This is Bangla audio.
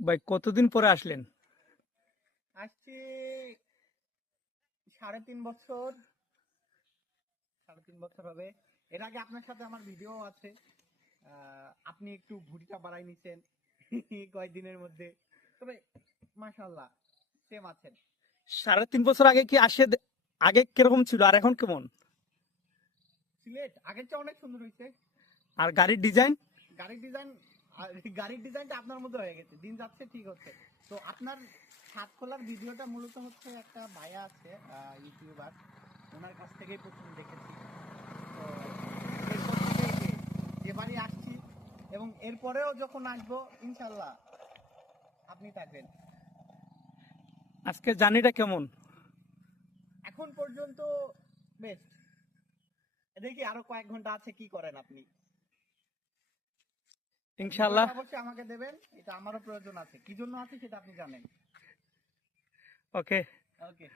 ভাই কতদিন পরে আসলেন? আসছি 3.5 বছর। 3.5 বছর হবে। এর আগে আপনার সাথে আমার ভিডিও আছে। আপনি একটু ভুঁড়িটা বাড়াই নিছেন কয়েকদিনের মধ্যে। তবে মাশাআল্লাহ সেম আছেন। 3.5 বছর আগে কি আগে কিরকম ছিল আর এখন কেমন? সিলেট আগের চেয়ে অনেক সুন্দর হয়েছে। আর গাড়ির ডিজাইন? গাড়ির ডিজাইন গাড়ির ডিজাইনটা আপনার মধ্যে হয়ে গেছে, দিন যাচ্ছে ঠিক হচ্ছে। তো আপনার ছাদ খোলার ভিডিওটা মূলত হচ্ছে একটা ভাইয়া আছে ইউটিউবার, ওনার কাছ থেকেই প্রথম দেখেছি। তো এরপর থেকে যেবারই আসছি এবং এরপরেও যখন আসবো ইনশাল্লাহ আপনি থাকবেন। আজকে জার্নিটা কেমন? এখন পর্যন্ত বেস্ট। দেখি আরো কয়েক ঘন্টা আছে, কি করেন আপনি? ইনশাআল্লাহ। ভিডিওটা অবশ্যই আমাকে দেবেন, এটা আমারও প্রয়োজন আছে। কি জন্য আছে সেটা আপনি জানেন। ওকে। ওকে।